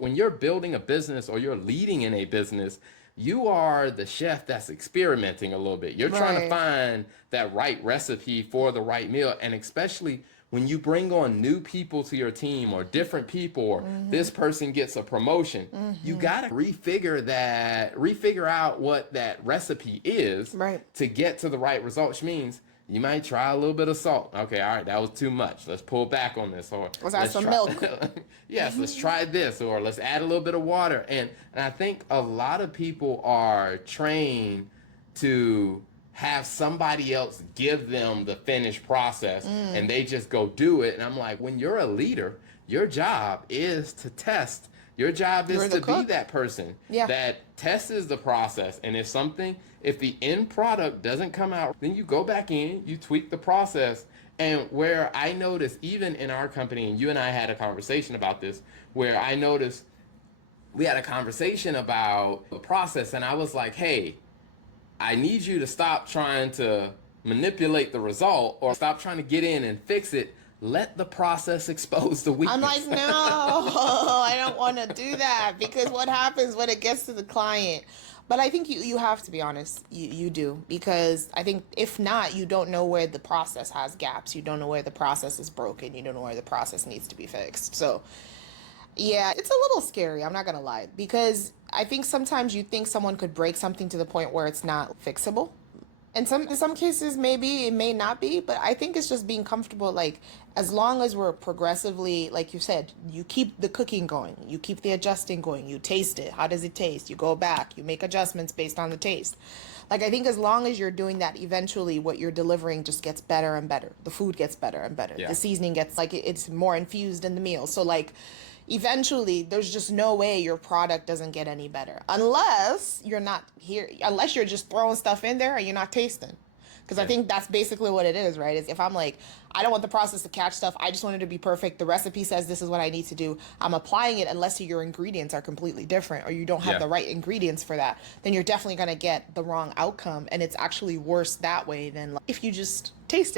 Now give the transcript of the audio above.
When you're building a business or you're leading in a business, you are the chef that's experimenting a little bit. You're trying to Right. find that right recipe for the right meal. And especially when you bring on new people to your team or different people, or Mm-hmm. this person gets a promotion, you Mm-hmm. got to refigure out what that recipe is Right. to get to the right result, which means you might try a little bit of salt. Okay, all right, that was too much. Let's pull back on this. Or Let's add let's some try, milk. yes, let's try this. Or let's add a little bit of water. And I think a lot of people are trained to have somebody else give them the finished process and Mm. they just go do it. And I'm like, when you're a leader, your job is to test. Your job is You're the to be cook. that person Yeah. that tests the process. And if the end product doesn't come out, then you go back in, you tweak the process. And where I noticed, even in our company, and you and I had a conversation about this, where I noticed we had a conversation about the process, and I was like, hey, I need you to stop trying to manipulate the result or stop trying to get in and fix it. Let the process expose the I'm like, weakness. no, I don't want to do that because what happens when it gets to the client? But I think you have to be honest. You do because I think if not, you don't know where the process has gaps. You don't know where the process is broken. You don't know where the process needs to be fixed. So yeah, it's a little scary. I'm not gonna lie because I think sometimes you think someone could break something to the point where it's not fixable. In some cases maybe it may not be, but I think it's just being comfortable, like as long as we're progressively, like you said, you keep the cooking going, you keep the adjusting going, you taste it, how does it taste, you go back, you make adjustments based on the taste. Like I think as long as you're doing that, eventually what you're delivering just gets better and better, the food gets better and better, the Yeah. seasoning gets like it's more infused in the meal, so like eventually there's just no way your product doesn't get any better unless you're not here, unless you're just throwing stuff in there and you're not tasting, because I Yeah. think that's basically what it is, right? Is if I'm like, I don't want the process to catch stuff, I just want it to be perfect, the recipe says this is what I need to do, I'm applying it, unless your ingredients are completely different or you don't have Yeah. the right ingredients for that, then you're definitely going to get the wrong outcome, and it's actually worse that way than like, if you just taste it.